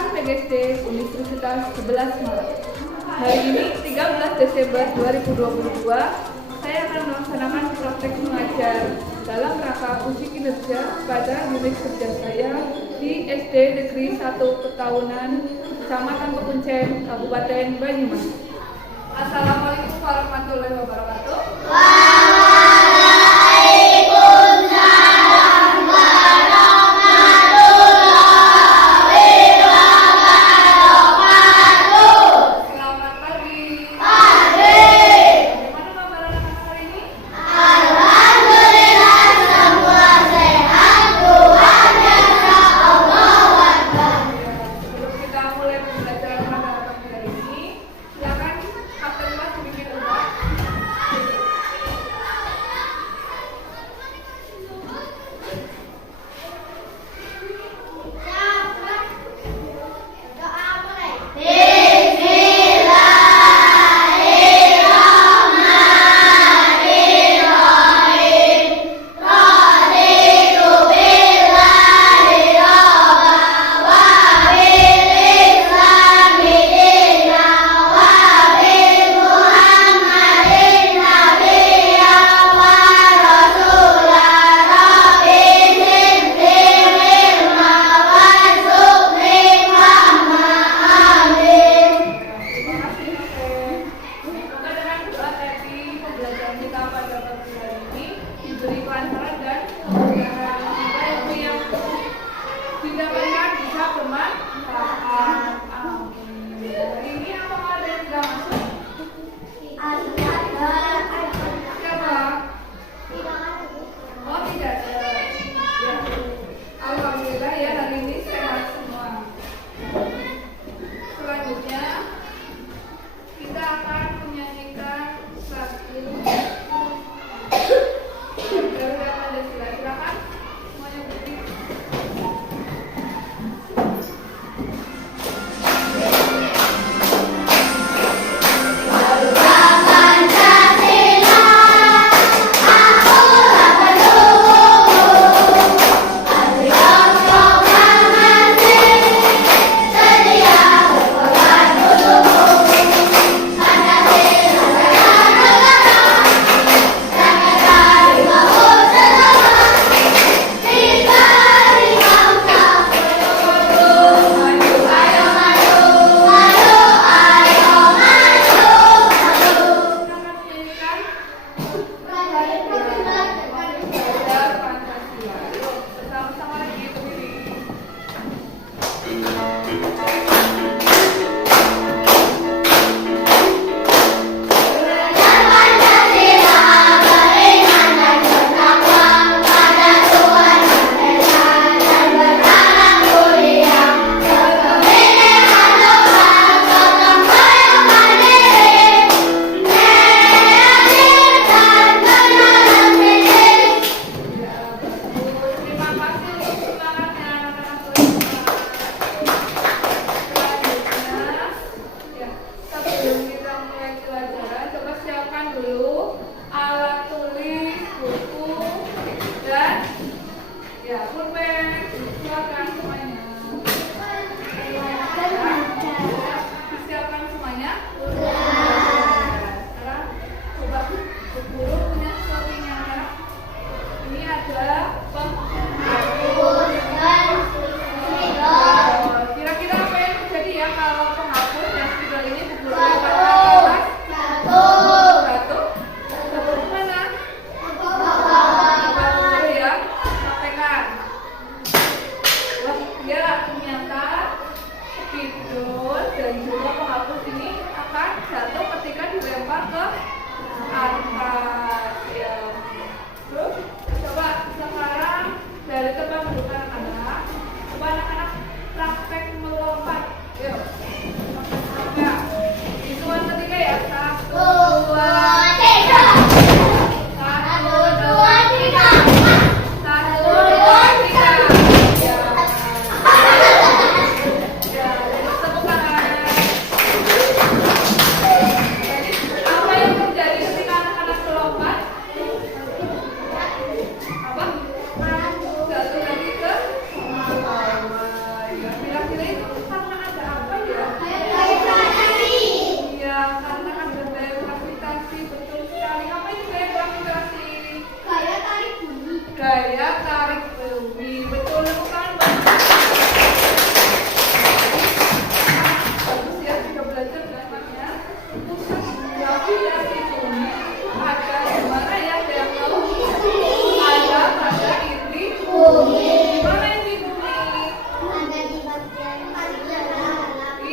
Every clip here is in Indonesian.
Silakan PGSD Universitas 11 Maret. Hari ini 13 Desember 2022, saya akan melaksanakan praktek mengajar dalam rangka uji kinerja pada unit kerja saya di SD Negeri 1 Petaunan, Kecamatan Pekuncen, Kabupaten Banyumas. Assalamualaikum warahmatullahi wabarakatuh.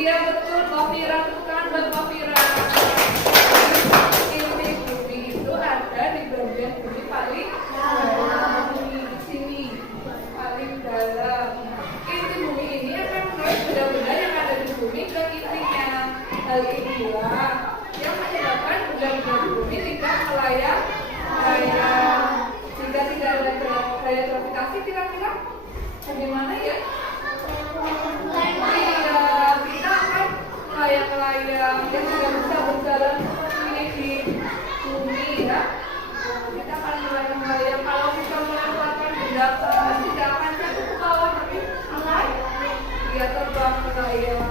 Iya betul, Mbak Fira, bukan Mbak Fira. Inti bumi itu ada di bagian bumi paling dalam, di sini paling dalam. Inti bumi ini akan menarik benda-benda yang ada di bumi ke intinya. Hal inilah yang menyebabkan benda-benda di bumi tidak melayang. Jika tidak ada gaya gravitasi, kira-kira bagaimana ya? Kita akan melayang-layang dan tidak bisa berjalan seperti ini di bumi ya. Kita akan melayang-layang. Kalau kita melemparkan benda ke atas, tidak akan jatuh ke bawah, tapi akan dia terbang melayang.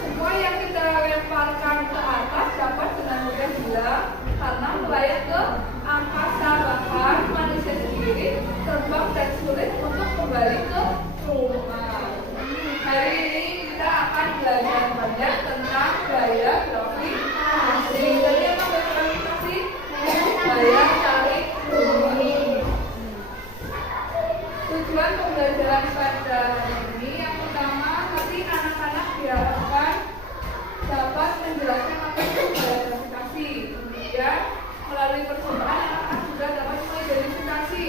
Semua yang kita lemparkan ke atas dapat dengan mudah hilang karena melayang ke angkasa. Bahkan manusia sendiri terbang dan sulit untuk kembali ke rumah. Hari ini kita akan belajar banyak tentang gaya gravitasi. Jadi apa gravitasi? Gaya tarik bumi. Tujuan pembelajaran pada hari ini yang pertama, nanti anak-anak diharapkan dapat menjelaskan apa itu gaya gravitasi. Kemudian melalui percobaan anak-anak juga dapat mengidentifikasi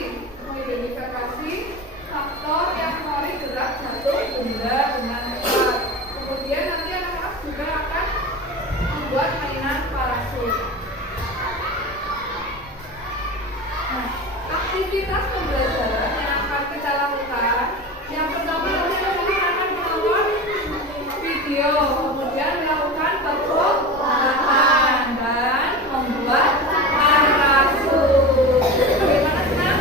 faktor yang menarik gerak jatuh benda dengan cepat. Kemudian nanti anak-anak juga akan membuat mainan parasut. Nah, aktivitas pembelajaran yang akan kita lakukan, yang pertama nanti anak-anak akan menonton video, kemudian melakukan percobaan dan membuat parasut. Bagaimana senang?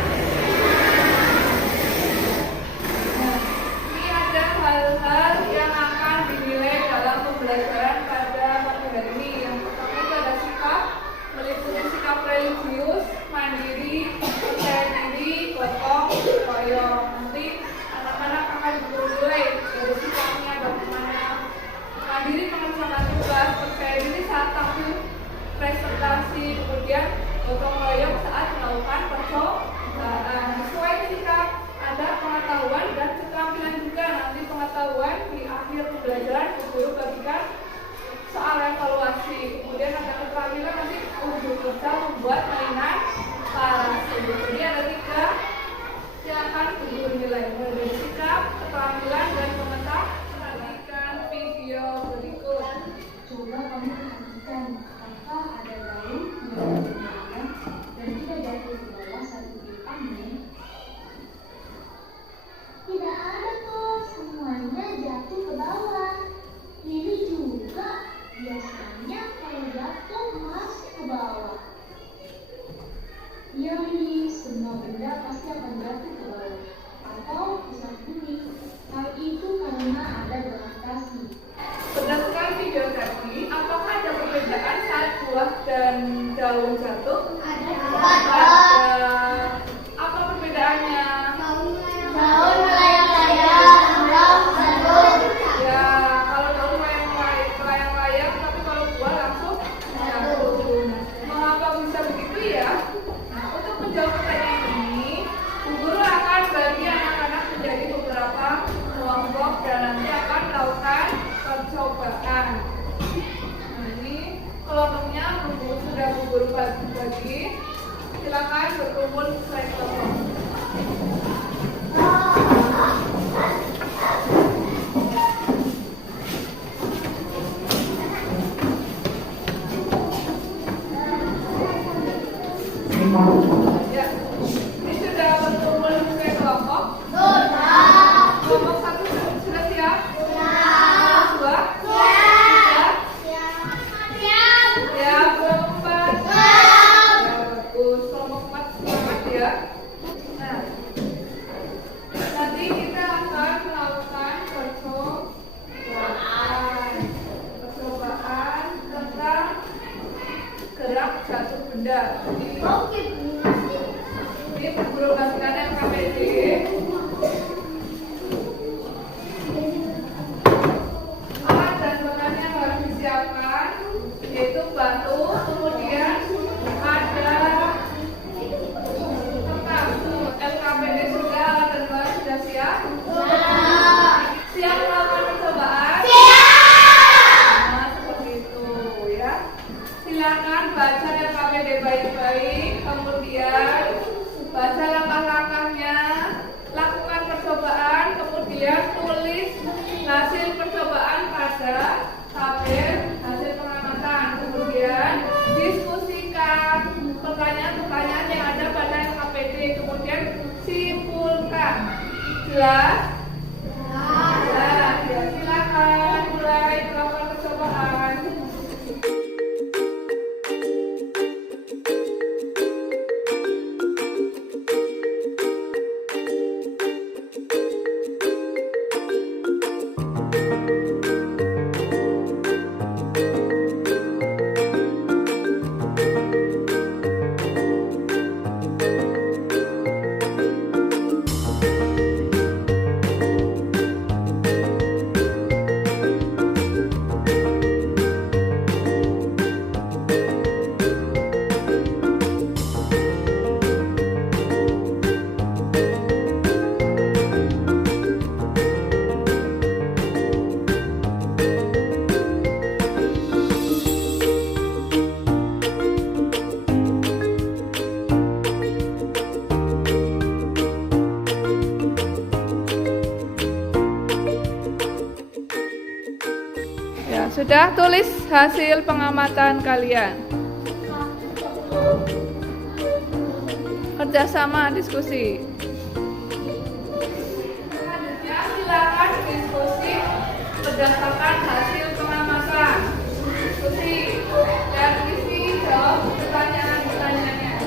Hal-hal yang akan dinilai dalam pembelajaran pada pagi hari ini. Yang pertama itu ada sikap, meliputi sikap religius, mandiri, percaya diri, gotong, royong. Nanti anak-anak akan dinilai dari sikapnya bagaimana. Mandiri mengerjakan tugas, percaya diri saat tampil presentasi, kemudian gotong royong saat melakukan percobaan. Sesuai sikap ada pengetahuan dan keterampilan juga. Nanti pengetahuan di akhir pembelajaran guru bagikan soal evaluasi. Kemudian ada keterampilan nanti untuk kita membuat mainan parasut. Jadi ada 3 yang akan guru nilai, dari sikap, keterampilan dan pengetahuan. Perhatikan video berikut. Coba kamu perhatikan apakah ada daun yang berwarna dan tidak jatuh ke bawah saat dipanen. Tidak ada kok, semuanya jatuh ke bawah. Ini juga biasanya kalau jatuh masih ke bawah. Iya nih, semua benda pasti akan jatuh ke bawah atau pusat bumi. Hal itu karena ada gravitasi. Berdasarkan video tadi, apakah ada perbedaan saat buah dan daun jatuh? Ada. Apa perbedaannya? Daun melayang-layang, daun jatuh. Ya, kalau daun melayang-layang, tapi kalau buah langsung jatuh. Mengapa bisa begitu ya? Nah, untuk menjawab pertanyaan ini, Bu Guru akan bagi anak-anak menjadi beberapa kelompok dan nanti akan melakukan percobaan. Nah, ini kelompoknya sudah Bu Guru bagi. Silakan berkumpul sesuai kelompok. Ya, ini sudah berkumpul sesuai kelompok. Kelompok 1 sudah siap? Kelompok 2? Ya, kelompok 4? Ya, bagus. Kelompok 4 semangat ya. Nah, nanti kita akan melakukan percobaan tentang gerak jatuh benda. Ini guru bagikan MKPD. Alat dan bahan yang harus disiapkan yaitu batu, kemudian ada kertas. LKPD sudah, alat dan bahan sudah siap? Siap melakukan percobaan? Siap! membaca tabel hasil pengamatan, kemudian diskusikan pertanyaan-pertanyaan yang ada pada LKPD, kemudian simpulkan. Jelas? Ya, silakan mulai melakukan percobaan. Ya, sudah tulis hasil pengamatan kalian. Kerjasama diskusi. Selanjutnya silakan diskusi berdasarkan hasil pengamatan. Diskusi dan isi jawab pertanyaan-pertanyaannya.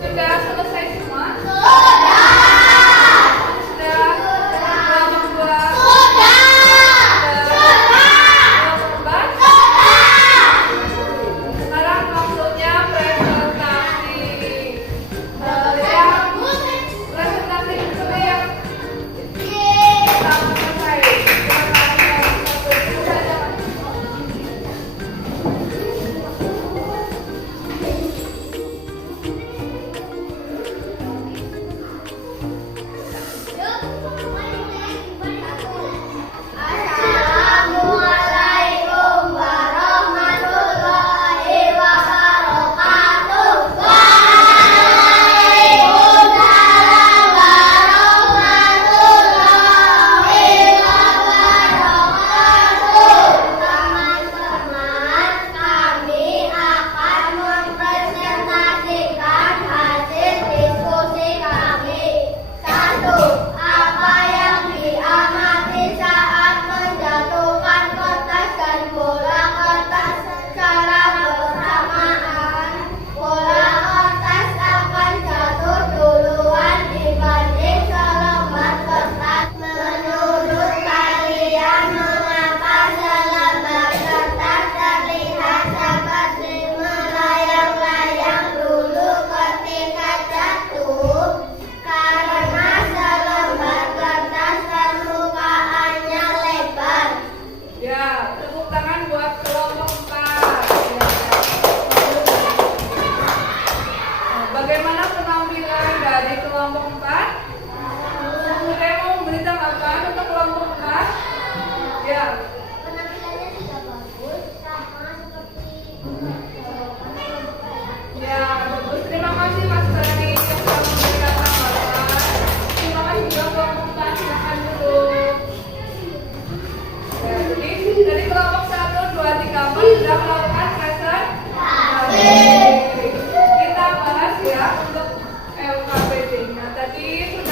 Sudah selesai semua? Sudah kelompok 2? Kelompok 4? Sekarang waktunya presentasi. Presentasi dulu ya. Sama selesai. Assalamualaikum warahmatullahi wabarakatuh. Waalaikumsalam warahmatullahi wabarakatuh. Teman-teman, kami akan mempresentasikan hasil diskusi kami. 1. Apa yang diamati saat menjatuhkan kertas dan bola kertas secara bersamaan? Bola kertas akan jatuh duluan dibanding selembar kertas. Menurut kalian, mengapa selembar kertas terlihat seperti melayang-layang dulu ketika jatuh? Karena selembar kertas permukaannya lebar. Ya, tepuk tangan buat kelompok 4. Bagaimana penampilan dari kelompok 4? Saya mau memberi tanggapan untuk kelompok 4. Ya, Penampilannya tidak bagus, sama seperti ya, bagus. Terima kasih Mas Tani yang sudah memberikan tanggapan. Terima kasih juga kelompok 4. Silakan duduk. Ya, jadi dari kelompok 1, 2, 3, 4 sudah melakukan presentasi. Kita bahas ya untuk LKPD-nya. Tadi sudah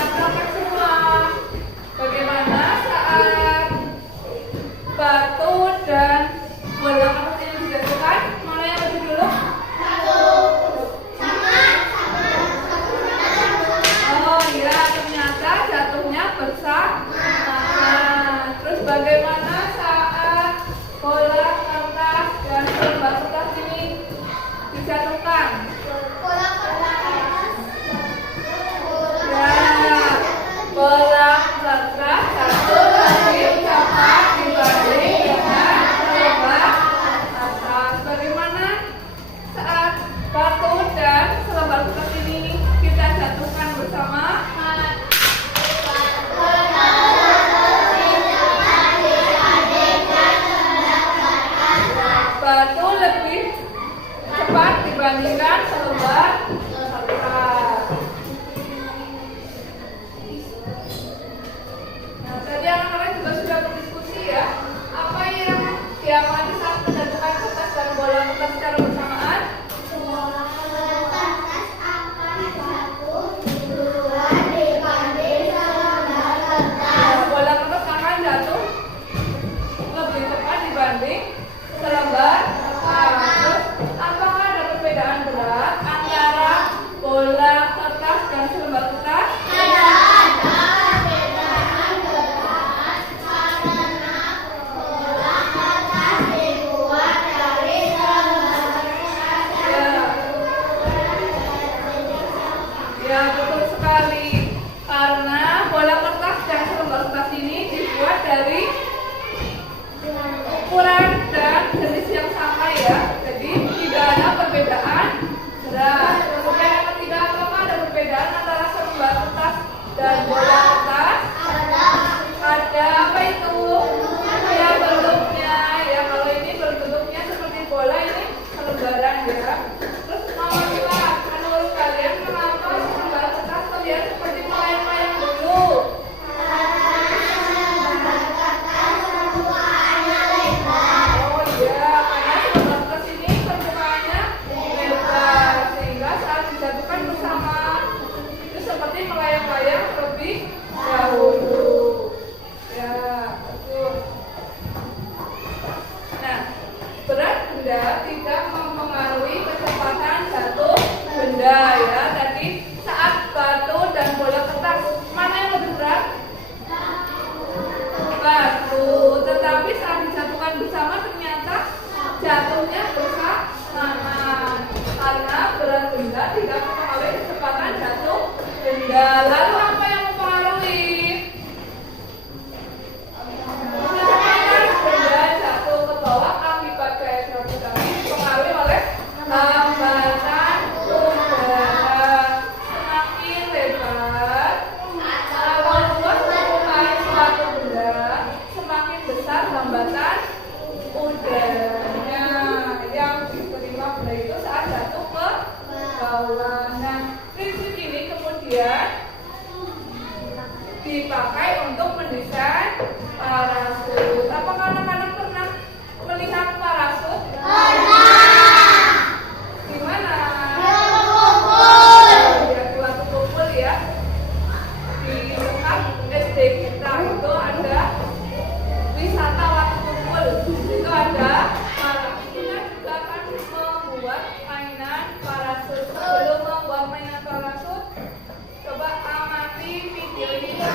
dan bola kertas. Ada apa itu? Ya bentuknya. Ya kalau ini bentuknya seperti bola, ini selembaran ya. Terus nomor 2, menurut kalian kenapa selembaran kertas terlihat seperti melayang-layang dulu? Oh iya, karena selembaran kertas ini permukaannya lebar sehingga saat dijatuhkan bersama itu seperti melayang-layang terlebih dahulu. Ya, betul. Nah, berat benda tidak mempengaruhi kecepatan jatuh benda ya. Tadi saat batu dan bola kertas, mana yang lebih berat? Batu. Tetapi saat dijatuhkan bersama ternyata jatuhnya bersamaan. Karena berat benda tidak mempengaruhi kecepatan jatuh benda. Lalu apa yang mempengaruhi? Kecepatan benda jatuh ke bawah akibat gaya gravitasi dipengaruhi oleh hambatan udara. Semakin lebar atau luas permukaan suatu benda, semakin besar hambatan udaranya yang diterima benda itu saat jatuh ke bawah. Nah, prinsip ini kemudian dipakai untuk mendesain parasut. Apakah anak-anak pernah melihat parasut? Di mana? Ya, di waktu kumpul ya. Di dekat SD kita itu ada wisata waktu kumpul. Itu ada parasut. Kita juga akan membuat mainan parasut. Sebelum membuat mainan parasut, coba amati video ini ya.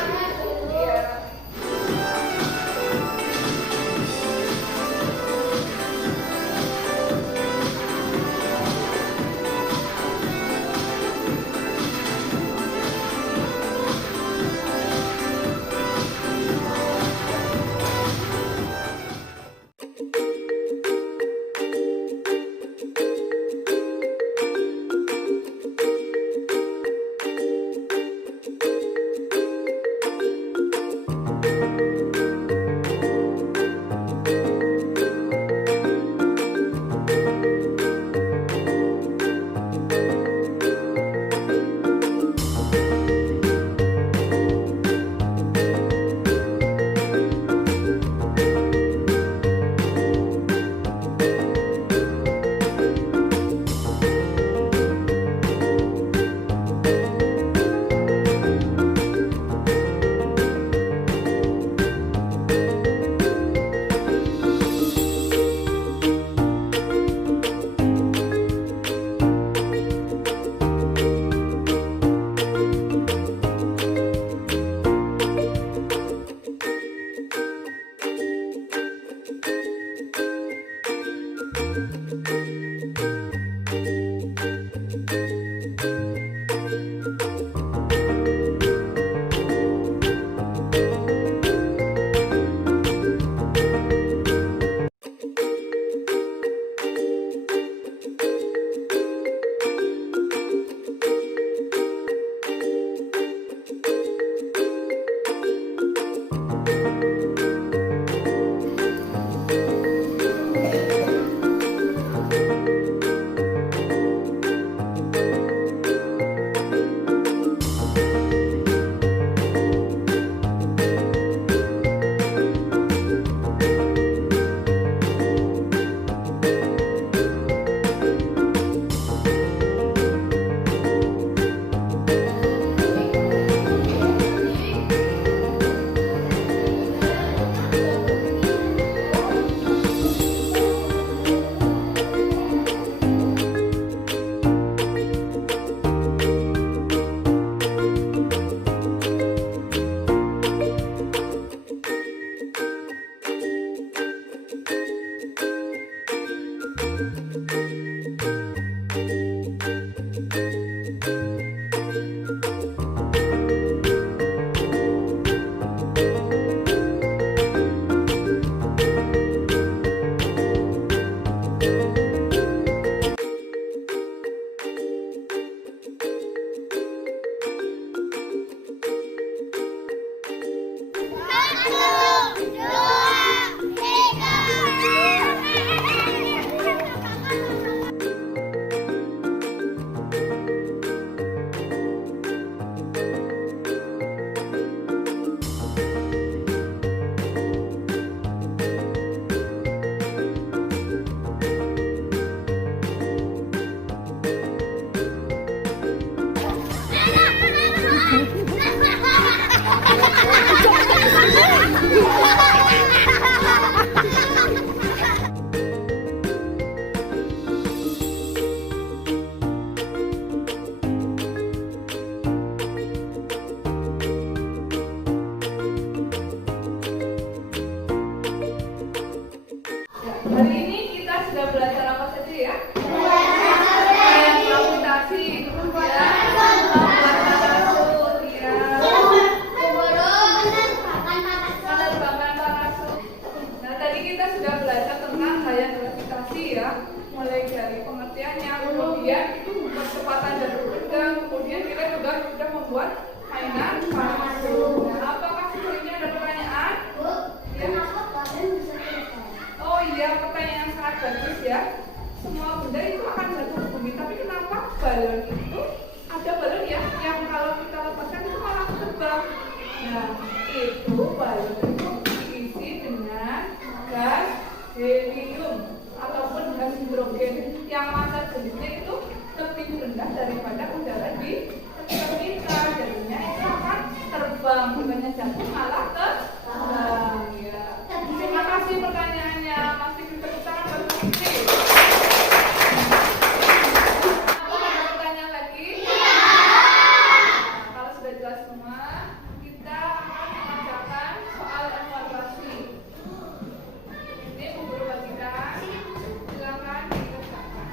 Nah, itu balon itu diisi dengan gas helium ataupun gas hidrogen yang massa jenisnya itu lebih rendah daripada udara di sekitar kita. Jadinya itu akan terbang, bukannya jatuh malah terbang. Ya. Terima kasih pertanyaannya. Masih kita tangan baru Fikri. Apa ada pertanyaan lagi? Nah, kalau sudah jelas semua, kita akan mengerjakan soal evaluasi. Ini Bu Guru bagikan. Silakan dikerjakan.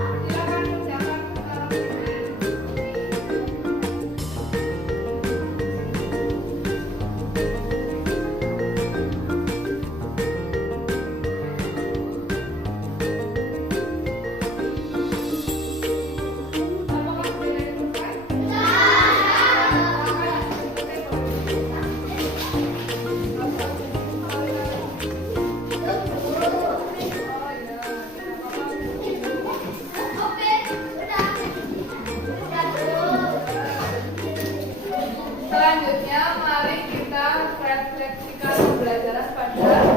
Silakan kerjakan sekarang. Apakah sudah selesai? Selanjutnya, mari kita refleksikan pembelajaran pada